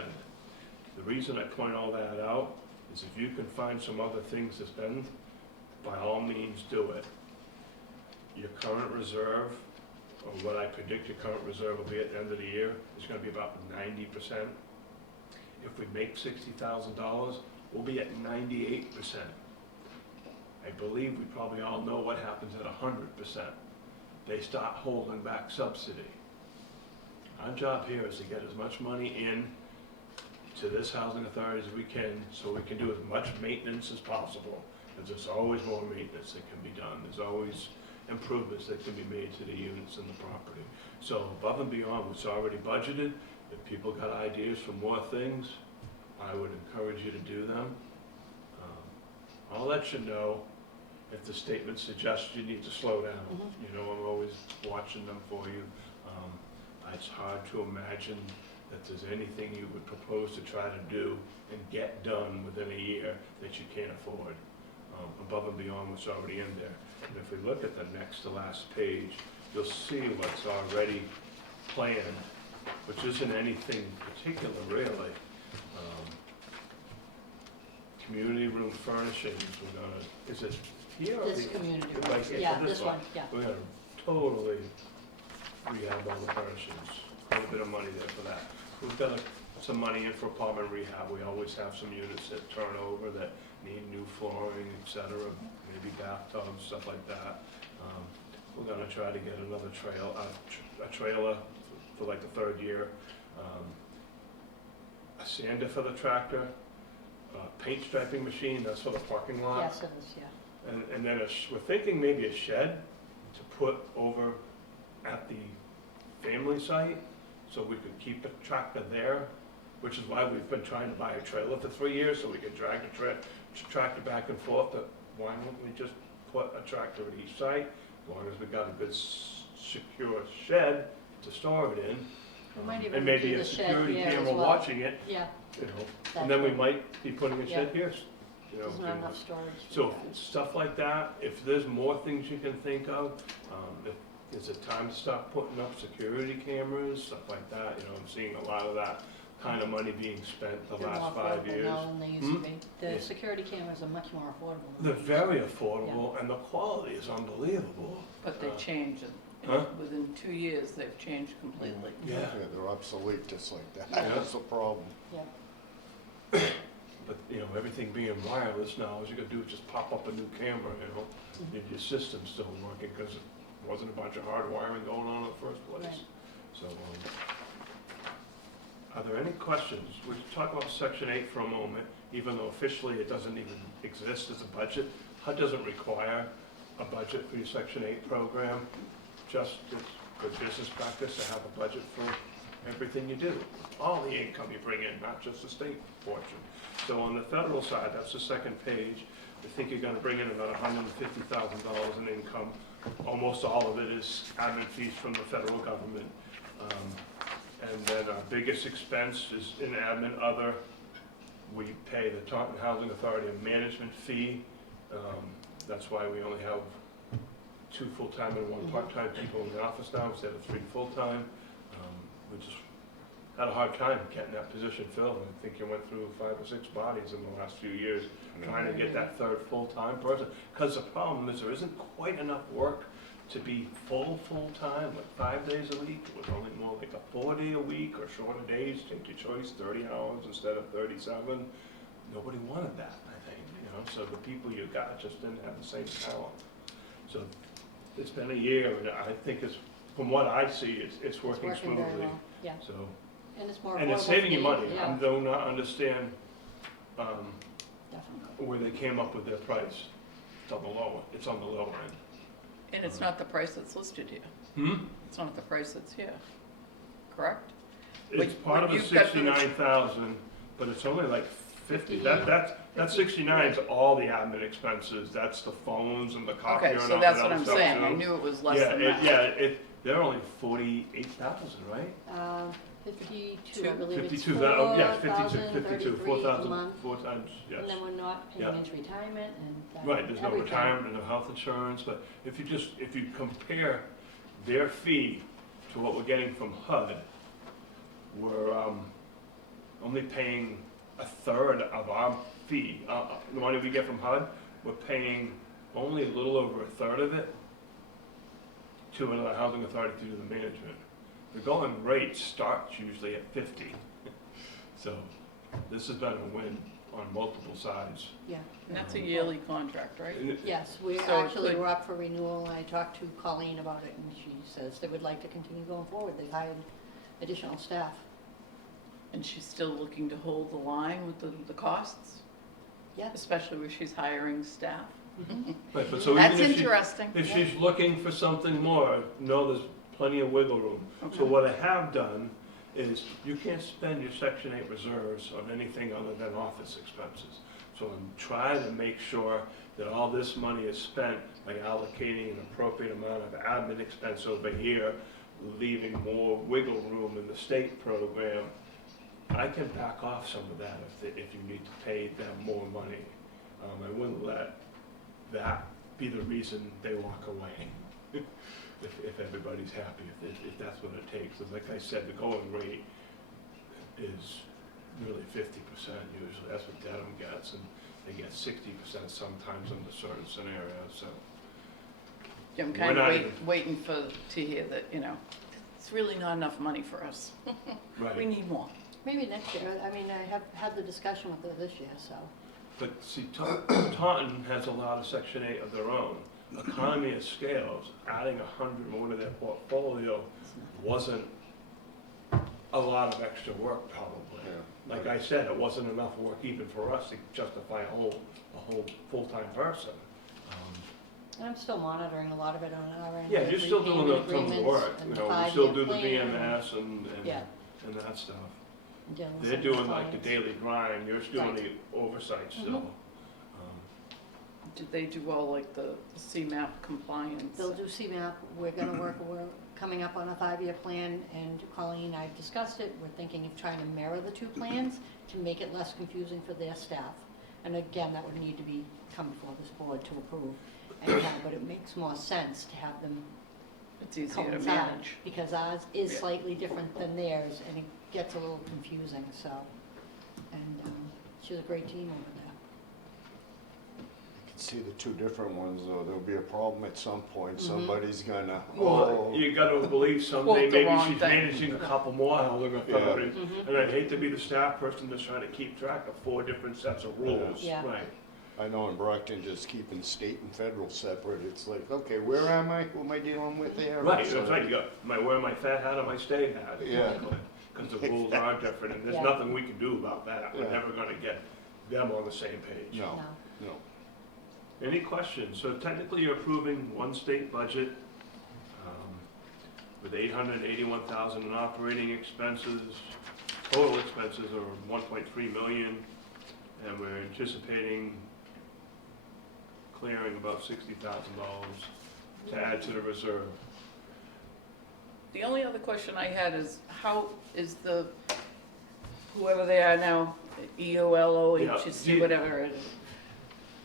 The reason I point all that out is if you can find some other things to spend, by all means do it. Your current reserve, or what I predict your current reserve will be at the end of the year, is gonna be about 90%. If we make $60,000, we'll be at 98%. I believe we probably all know what happens at 100%. They start holding back subsidy. Our job here is to get as much money in to this housing authority as we can, so we can do as much maintenance as possible. Because there's always more maintenance that can be done. There's always improvements that can be made to the units and the property. So above and beyond what's already budgeted, if people got ideas for more things, I would encourage you to do them. I'll let you know if the statement suggests you need to slow down. You know, I'm always watching them for you. It's hard to imagine that there's anything you would propose to try to do and get done within a year that you can't afford, above and beyond what's already in there. And if we look at the next to last page, you'll see what's already planned, which isn't anything particular really. Community room furnishings, we're gonna, is it here or This the- community room. like, Yeah, this one, yeah. We're gonna totally rehab all the furnishings, quite a bit of money there for that. We've got some money in for apartment rehab, we always have some units that turn over that need new flooring, et cetera, maybe bathtubs, stuff like that. We're gonna try to get another a trailer for like the third year, a sander for the tractor, paint striping machine, that's for the parking lot. Yes, it is, yeah. And then we're thinking maybe a shed to put over at the family site, so we could keep the tractor there, which is why we've been trying to buy a trailer for 3 years, so we could drag the tractor back and forth, but why don't we just put a tractor at each site, as long as we got a good secure shed to store it in. We might even And maybe do a the shed security here as camera well. watching it, Yeah, you know, and then we might be putting a shed Yeah. here, you know. there's not enough storage. for So you guys. stuff like that, if there's more things you can think of, is it time to start putting up security cameras, stuff like that, you know, I'm seeing a lot of that kind of money being spent the They're last more 5 affordable years. now than they used to be. Yeah. The security cameras are much more affordable. than They're they used very affordable and the quality is unbelievable. But they change, Huh? within 2 years, they've changed completely. Yeah. They're obsolete just like that. Yeah. That's the problem. to be. Yeah. But, you know, everything being wireless now, all you gotta do is just pop up a new camera, you know, and your system's still working, because it wasn't a bunch of hard wiring going on in the first place. Right. So, are there any questions? We should talk about Section 8 for a moment, even though officially it doesn't even exist as a budget. HUD doesn't require a budget for your Section 8 program, just it's good business practice to have a budget for everything you do, all the income you bring in, not just the state portion. So on the federal side, that's the second page, I think you're gonna bring in about $150,000 in income. Almost all of it is admin fees from the federal government. And then our biggest expense is in admin other. We pay the Taunton Housing Authority a management fee. That's why we only have 2 full-time and 1 part-time people in the office now instead of 3 full-time. We just had a hard time getting that position filled. I think you went through 5 or 6 bodies in the last few years trying to get that third full-time person. Because the problem is there isn't quite enough work to be full-time, like 5 days a week. It was only more like a 4-day a week or shorter days, take your choice, 30 hours instead of 37. Nobody wanted that, I think, you know, so the people you got just didn't have the same talent. So it's been a year, and I think it's, from what I see, it's working It's working very smoothly. well, yeah. So, And it's more affordable. and it's saving you for money. Yeah, I do not understand definitely. where they came up with their price. It's on the low, it's on the low end. And it's not the price that's listed here. It's not the price that's here, correct? It's But- part but of the you've got those- 69,000, but it's only like 50. 50, That 69 is all the admin expenses. That's the phones and the copier Okay, and so all that's that what other I'm stuff, saying, I too. knew it was less Yeah, than that. they're only 48,000, right? 52, I believe it's 52, oh, yeah, 4,033 a 4,000, month. 4 times, yes. And then we're not paying Yeah. into retirement and that, Right, there's no everything. retirement and no health insurance, but if you compare their fee to what we're getting from HUD, we're only paying a third of our fee. The money we get from HUD, we're paying only a little over a third of it to another housing authority through the management. The going rate starts usually at 50. So this has been a win on multiple sides. Yeah, And that's a yearly contract, right? yes, we So it actually could- were up for renewal. I talked to Colleen about it and she says they would like to continue going forward. They've hired additional staff. And she's still looking to hold the line with the costs, Yeah. especially where she's hiring staff. Right, but so That's even if she, interesting. if she's looking for something more, no, there's plenty of wiggle room. So what I have done is, you can't spend your Section 8 reserves on anything other than office expenses. So I'm trying to make sure that all this money is spent by allocating an appropriate amount of admin expense over here, leaving more wiggle room in the state program. I can back off some of that if you need to pay them more money. I wouldn't let that be the reason they walk away. If everybody's happy, if that's what it takes. 'Cause like I said, the going rate is nearly 50% usually. That's what Dedham gets, and they get 60% sometimes under certain scenarios, so. Yeah, I'm We're kind not of even- waiting to hear that, it's really not enough money for us. We Right, need more. Maybe next year. I mean, I have had the discussion with her this year, so. but see, Taunton has a lot of Section 8 of their own. Economy of scales, adding 100 more to their portfolio wasn't a lot of extra work probably. Yeah. Like I said, it wasn't enough work even for us to justify a whole full-time person. And I'm still monitoring a lot of it on our end. Yeah, with you're still doing repayment some of the agreements work, and you the know, we still 5-year do the plan VMS and Yeah. and that stuff. and dealing with They're some doing like the clients. daily grind, you're doing Right. the oversight still. Mhm. Did they do all like the CMAP compliance? They'll do CMAP. We're coming up on a 5-year plan, and Colleen and I discussed it. We're thinking of trying to mirror the two plans to make it less confusing for their staff. And again, that would need to be come before this board to approve. But it makes more sense to have them It's easier to coincide, manage. because ours is Yeah. slightly different than theirs, and it gets a little confusing, so. And she's a great team over there. See the two different ones, though, there'll be a problem at some point, Mhm. somebody's gonna, Well, you gotta believe someday Quote the maybe wrong she's thing. managing a couple more housing authorities. Mhm. And I'd hate to be the staff person that's trying to keep track of 4 different sets of rules. Yeah. Right. I know in Brockton, just keeping state and federal separate, it's like, okay, where am I, who am I dealing with there? Right, It's that's like- right, you got, am I wearing my fat hat or my stay hat? Yeah. Because the rules are different, and there's Yeah. nothing we can do about that. We're Yeah. never gonna get them on the same page. No, no. Any questions? So technically, you're approving one state budget with 881,000 in operating expenses. Total expenses are 1.3 million, and we're anticipating clearing about $60,000 to add to the reserve. The only other question I had is, how is whoever they are now, EOLOHC, Yeah. whatever it is,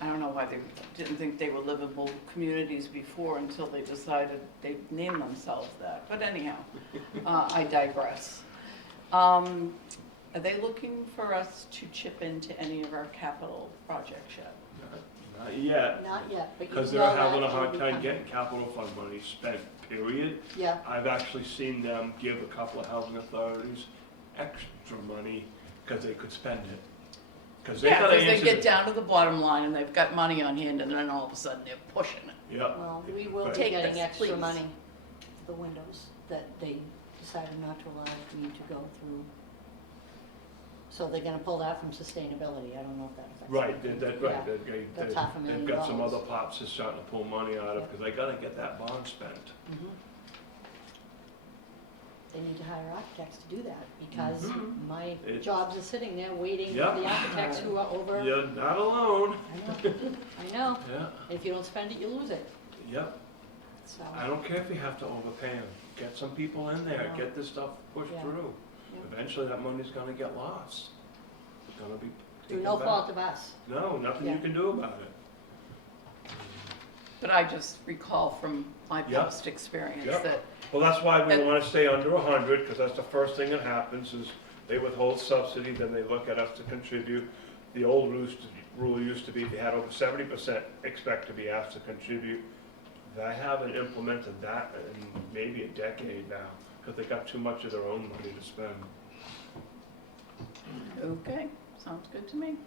I don't know why they didn't think they were livable communities before until they decided they'd name themselves that, but anyhow, I digress. Are they looking for us to chip into any of our capital projects yet? Not yet, Not yet, but you know because they're that having a will hard be time coming. getting capital fund money spent, period. Yeah, I've actually seen them give a couple of housing authorities extra money because they could spend it. Because they Yeah, gotta because they answer. get down to the bottom line and they've got money on hand and then all of a sudden they're pushing it. Yep. well, we will be Right. Take getting this, extra please. money for the windows that they decided not to allow me to go through. So they're gonna pull that from sustainability. I don't know if that affects. Right, anything. that's Yeah. right, That's $500,000. they've got some other pops that's starting to pull money out of, Yep. because they gotta get that bond spent. Mhm. They need to hire architects to do that, because my It- jobs are sitting there waiting Yep. for the architects who are over. You're not alone. I know, I know. Yeah, If you don't spend it, you lose it. yep. so. I don't care if you have to overpay them. Get some people in there, Yeah. get this stuff pushed Yeah. through. Yeah. Eventually, that money's gonna get lost. It's gonna be Through taken no back. fault of us. No, nothing you Yeah. can do about it. But I just recall from my Yeah. past experience Yeah. that, Well, that's why we And- wanna stay under 100, because that's the first thing that happens, is they withhold subsidy, then they look at us to contribute. The old rule used to be if you had over 70%, expect to be asked to contribute. They haven't implemented that in maybe a decade now, because they got too much of their own money to spend. okay, sounds good to me.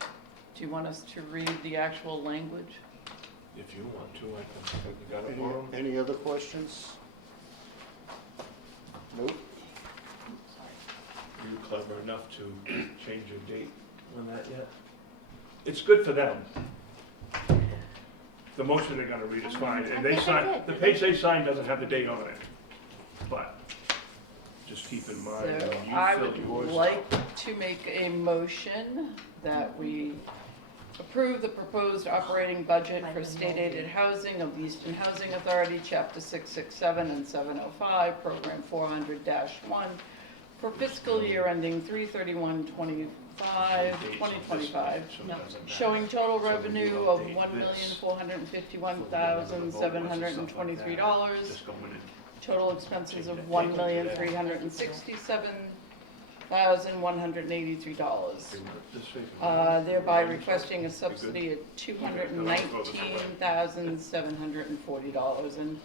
Do you want us to read the actual language? If you want to, I can, you got it for 'em? Any other questions? Nope. Are you clever enough to change your date on that yet? It's good for them. The motion they're gonna read is fine, and they I think I sign, did. the page they signed doesn't have the date on it. But, just keep in mind, So when I you fill would yours like out. to make a motion that we approve the proposed operating budget for state aided housing of the Easton Housing Authority, Chapter 667 and 705, Program 400-1, for fiscal year ending 3/31/25, Dates on this 2025, page, so it No. doesn't matter. showing total So when you revenue of update this, $1,451,723, Just going in. total expenses of Change that. $1,367,183. They were this way. Thereby requesting a subsidy of $219,740. And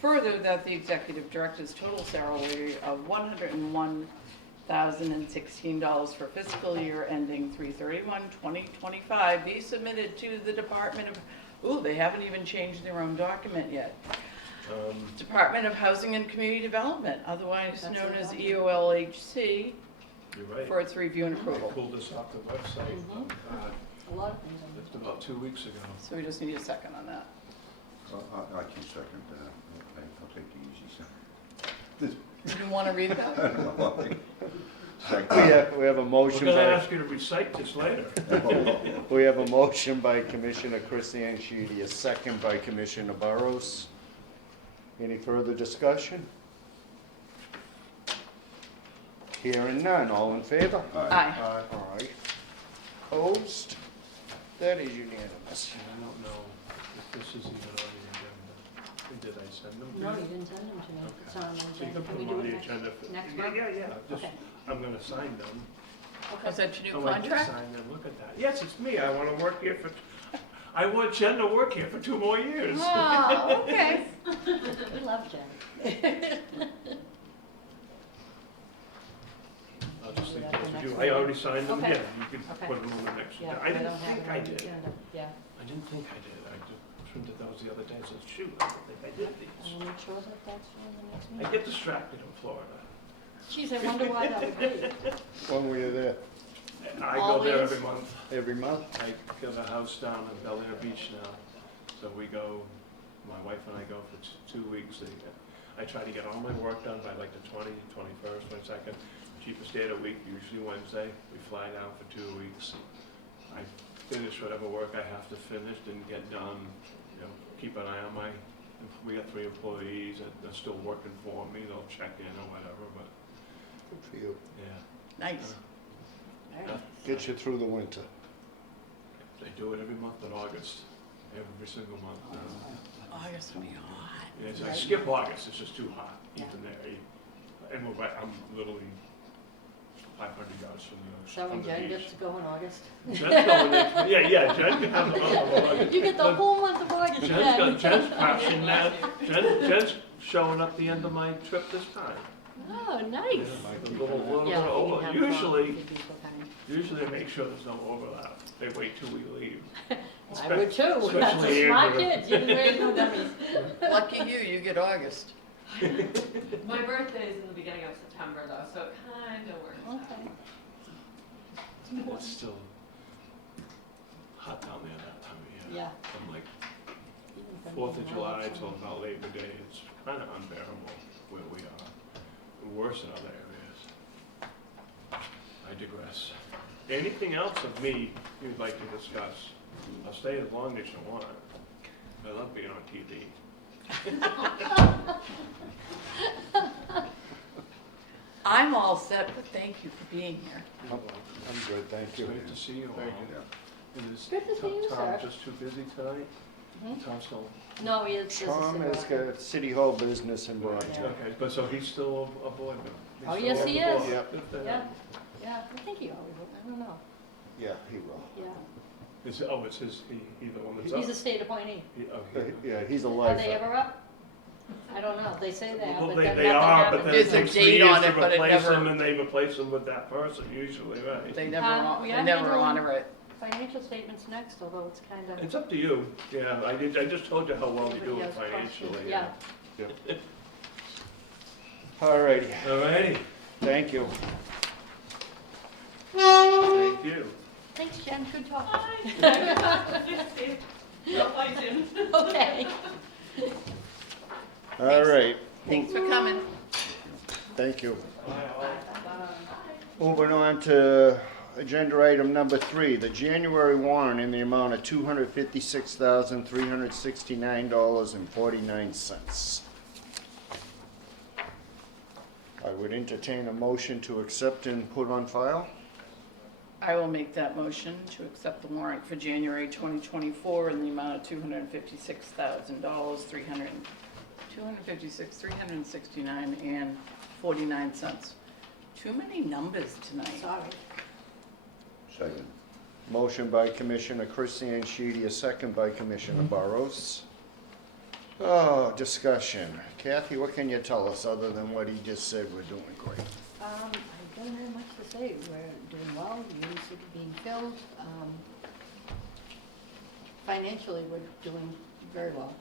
further, that the executive director's total salary of $101,016 for fiscal year ending 3/31/2025 be submitted to the Department of, they haven't even changed their own document yet. Department of Housing and Community Development, otherwise That's known their as document. EOLHC, You're right. for its review and I approval. pulled this off the website, Mhm. A lot of things on just this. about 2 weeks ago. So we just need a second on that. I can second that. I'll take the easy Do you want to read that? side. We have a We're motion gonna by, ask you to recite this later. we have a motion by Commissioner Christian Sheedy, a second by Commissioner Burrows. Any further discussion? Hearing none, all in favor? Aye. Aye. Opposed? That is unanimous. And I don't know if this is even on the agenda. Did I send them to you? No, you didn't send them to me. It's on the So you agenda. can Can put we them do on it the next? agenda. for- next Yeah, month? just, Okay. I'm gonna sign them. Is that your new Oh, I did contract? sign them, look at that. Yes, it's me, I wanna work here for, I want Jen to work here for 2 more years. Oh, okay. We love Jen. I'll just Do leave that those for with next you. I meeting. already signed them, Okay. yeah, you can Okay. put them on the next Yeah, agenda. I don't didn't have think it I on the did. agenda. Yeah. I didn't think I did, I just printed those the other day, so shoot, I don't think I did these. I'll make sure that that's on the next I meeting. get distracted in Florida. Geez, I wonder why that would be. When were you there? I go there Always? every month. Every month? I got a house down in Bel Air Beach now, so we go, my wife and I go for 2 weeks. I try to get all my work done by like the 21st, 22nd. Cheapest day of the week, usually Wednesday. We fly down for 2 weeks. I finish whatever work I have to finish, didn't get done, keep an eye on we got 3 employees that are still working for me, they'll check in or whatever, but, Good for you. yeah. Nice. Get you through the winter. They do it every month in August, every single month. August will be hot. Yes, I skip August, it's just too hot, even there. And I'm literally 500 yards from So when the Jen beach. gets to go in August? Jen's going in, yeah, Jen can have the month of August. You get the whole month of August, Jen. Jen's crashing that, Jen's showing up the end of my trip this time. Oh, Yeah, nice. a little Yeah, bit you over. can have Usually, fun. It'd be so kind. I make sure there's no overlap. They wait till we leave. I would too. That's Especially a smart Andrew. kid. You didn't raise no dummies. Lucky you get August. My birthday is in the beginning of September though, so it kind of works out. Okay. It's still hot down there that time of year. Yeah. From like Even from 4th of now July till- till about Labor Day, it's kind of unbearable where we are. Worse in other areas. I digress. Anything else of me you'd like to discuss? I'll stay as long as you want. I love being on TV. I'm all set, but thank you for being here. I'm good, thank It's you. great to see you all. Thank And is Good to see you, Tom sir. just too busy tonight? Hmm? Tom's still, No, he is. Tom has got City Hall business in Brockton. okay, but so he's still a board member? He's Oh, still yes, on he the board? is. Yep. Good for Yeah. him. Yeah, I think he always will. I don't know. Yeah, he will. Yeah. It's his, he the one that's up? He's a state appointee. Yeah, he's a Are they lifer. ever up? I don't know. They say they are, Well, but they, then they nothing are, but happens. then it There's a takes 3 date years on to it, but it replace never- them, and they replace them with that person usually, right? They we never are handling- honor it. Financial statements next, although it's kind of. It's up to you, yeah, I just told you how well you're doing Everybody has questions. financially. Yeah. All righty, Alrighty, thank you. thank you. Thanks, Jen. Good talk. Okay. All right, Thanks for coming. thank you. Bye, all. Moving on to agenda item number 3, the January warrant in the amount of $256,369.49. I would entertain a motion to accept and put on file. I will make that motion to accept the warrant for January 2024 in the amount of $256,000, $369.49. Too many numbers tonight. Sorry. Second. Motion by Commissioner Christian Sheedy, a second by Commissioner Burrows. Oh, discussion. Kathy, what can you tell us other than what he just said? We're doing great. I don't have much to say. We're doing well. The units are being filled. Financially, we're doing very well.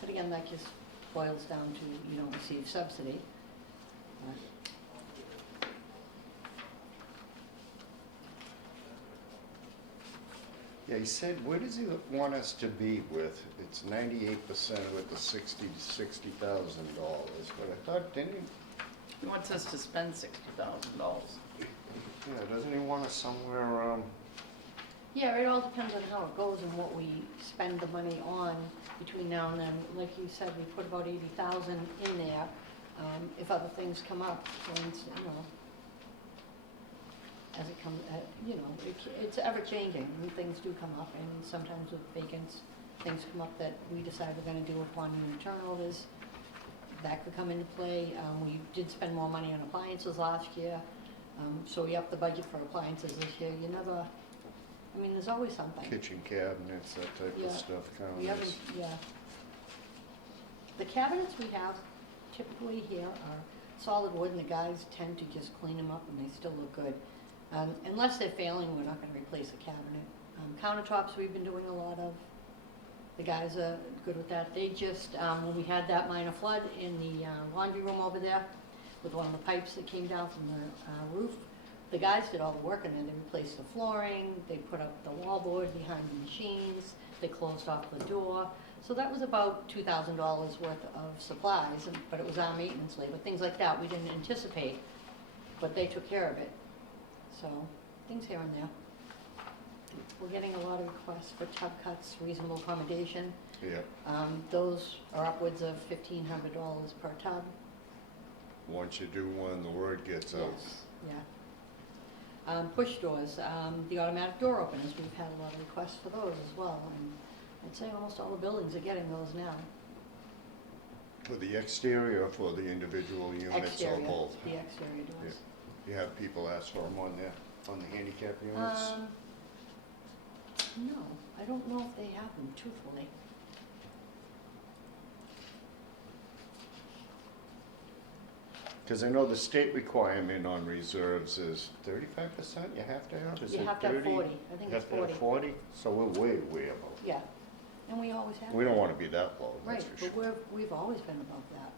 But again, that just boils down to you don't receive subsidy. Yeah, he said, where does he want us to be with, it's 98% with the $60,000, but I thought, didn't he, He wants us to spend $60,000. yeah, doesn't he want us somewhere around, Yeah, it all depends on how it goes and what we spend the money on between now and then. Like you said, we put about 80,000 in there. If other things come up, for instance, as it comes, it's ever changing. New things do come up, and sometimes with vacants, things come up that we decide we're gonna do upon unit turnovers. That could come into play. We did spend more money on appliances last year, so we upped the budget for appliances this year. There's always something. kitchen cabinets, that type Yeah. of stuff, We haven't, counters? yeah. The cabinets we have typically here are solid wood, and the guys tend to just clean them up, and they still look good. Unless they're failing, we're not gonna replace a cabinet. Countertops, we've been doing a lot of. The guys are good with that. They just, when we had that minor flood in the laundry room over there, with one of the pipes that came down from the roof, the guys did all the work in there. They replaced the flooring, they put up the wallboard behind the machines, they closed off the door. So that was about $2,000 worth of supplies, but it was our maintenance labor. Things like that we didn't anticipate, but they took care of it. So, things here and there. We're getting a lot of requests for tub cuts, reasonable accommodation. Yeah, Those are upwards of $1,500 per tub. once you do one, the word gets out. Yes, yeah. Push doors, the automatic door openers, we've had a lot of requests for those as well. And I'd say almost all the buildings are getting those now. For the exterior or for the individual units or Exterior, both? the exterior doors. You have people ask for them on the handicap units? No, I don't know if they have them, truthfully. Because I know the state requirement on reserves is 35% you have to have, is it 30? You have to have 40, I think You it's have to have 40. 40? So we're way above. Yeah, and we always have. We don't want to be that low, that's Right, for sure. but we've always been above that.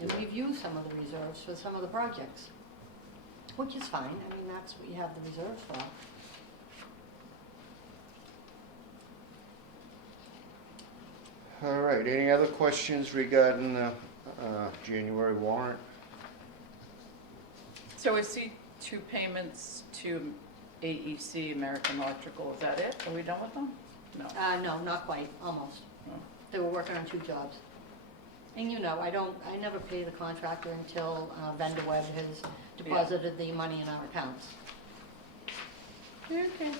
And Yeah. we've used some of the reserves for some of the projects, which is fine. That's what you have the reserves for. All right, any other questions regarding the January warrant? So I see 2 payments to AEC, American Electrical. Is that it? Are we done with them? No. No, not quite, almost. No. they were working on 2 jobs. And you know, I never pay the contractor until vendor web has deposited the money in our accounts. Okay.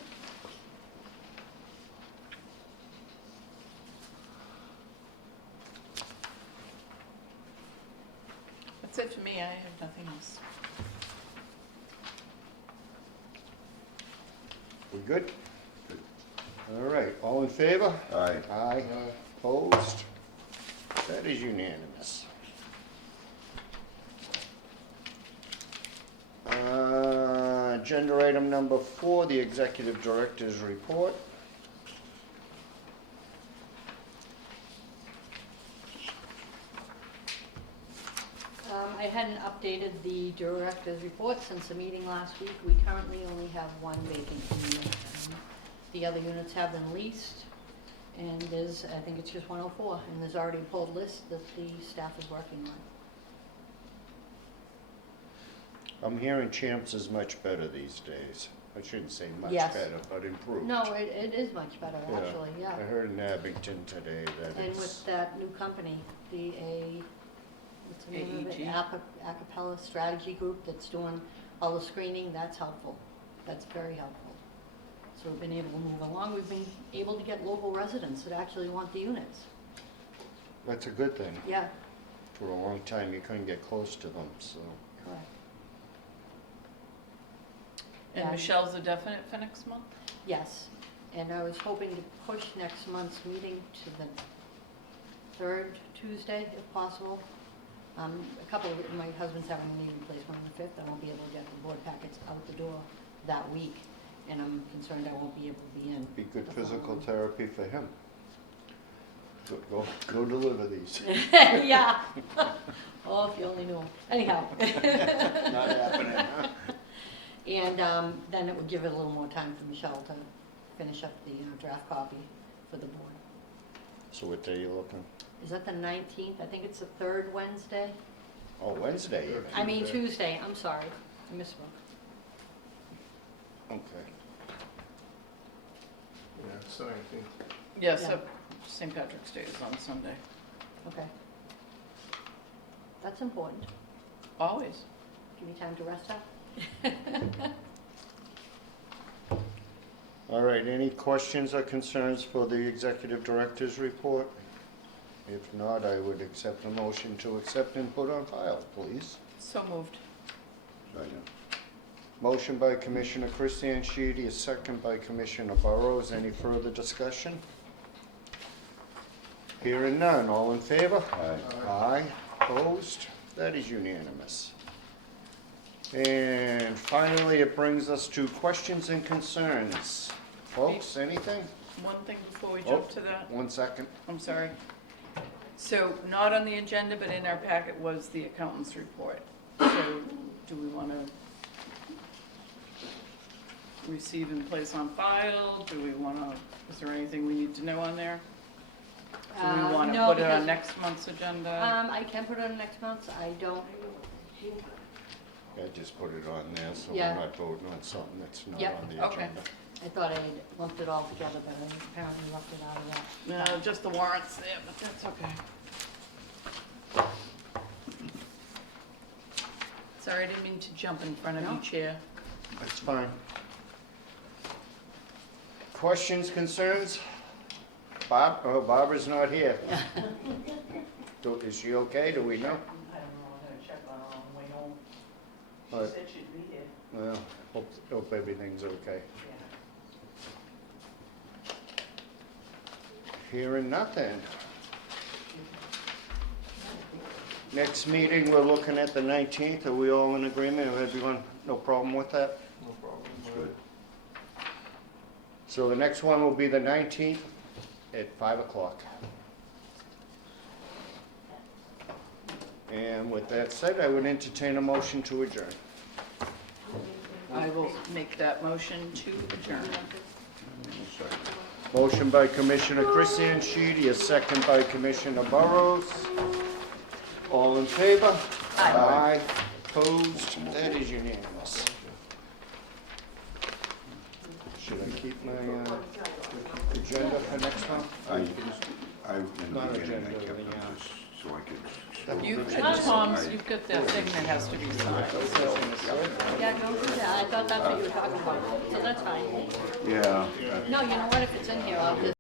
That's it for me, I have nothing else. We good? All right, all in favor? Aye. Aye. Opposed? That is unanimous. Agenda item number 4, the executive director's report. I hadn't updated the director's report since the meeting last week. We currently only have 1 vacant unit. The other units have been leased, and there's, I think it's just 104, and there's already a pulled list that the staff is working on. I'm hearing Champs is much better these days. I shouldn't say much Yes. better, but improved. No, it is much better, Yeah. actually, yeah. I heard in Abington today that And it's, with that new company, the what's the name of it? AEG? Acapella Strategy Group that's doing all the screening, that's helpful. That's very helpful. So we've been able to move along. We've been able to get local residents that actually want the units. that's a good thing. Yeah, For a long time, you couldn't get close to them, so. correct. And Yeah. Michelle's a definite for next month? Yes, and I was hoping to push next month's meeting to the 3rd Tuesday, if possible. My husband's having a knee replacement on the 5th. I won't be able to get the board packets out the door that week, and I'm concerned I won't be able to be in. Be good the physical following. therapy for him. Go deliver these. Yeah. Oh, if you only knew. Anyhow. Not happening, huh? And then it would give it a little more time for Michelle to finish up the draft copy for the board. So what day you looking? Is that the 19th? I think it's the 3rd Wednesday. Oh, Wednesday even. I mean Tuesday, I'm sorry. I misspoke. Okay. Yeah, it's the 19th. Yes, Yeah. St. Patrick's Day is on Sunday. Okay. That's important. Always. Give you time to rest up. All right, any questions or concerns for the executive director's report? If not, I would accept a motion to accept and put on file, please. So moved. Second. Motion by Commissioner Christian Sheedy, a second by Commissioner Burrows. Any further discussion? Hearing none, all in favor? Aye. Aye, opposed? That is unanimous. And finally, it brings us to questions and concerns. Folks, anything? One thing before we jump Oh. to that. 1 second. I'm sorry. So, not on the agenda, but in our packet was the accountant's report. So, do we want to receive and place on file? Do we want to, is there anything we need to know on there? Do we want to No, put it because, on next month's agenda? I can put it on next month. I don't. I just put it on there, so Yeah. we're not voting on something that's not Yep. on the Okay. agenda. I thought I lumped it all together, but I apparently left it out of that. No, just the warrants there, but that's okay. Sorry, I didn't mean to jump in front of No. you, Chair. That's fine. Questions, concerns? Bob, oh, Barbara's not here. Is she okay? Do we know? I don't know, I'm gonna check on her on the way home. All right. said she'd be here. Well, hope everything's okay. Hearing nothing. Next meeting, we're looking at the 19th. Are we all in agreement? Everyone, no problem with that? No problem. Good. So the next one will be the 19th at 5 o'clock. And with that said, I would entertain a motion to adjourn. I will make that motion to adjourn. Second. Motion by Commissioner Christian Sheedy, a second by Commissioner Burrows. All in favor? Aye. Opposed? That is unanimous. Should I keep my agenda for next time? in the Not beginning, I agenda, kept them yeah. just so I could. You've show got them. Tom's, you've got that thing that has to be signed, so. Yeah, go do that. I thought that's what you were talking about, so that's fine. Yeah. No, you know what, if it's in here, I'll just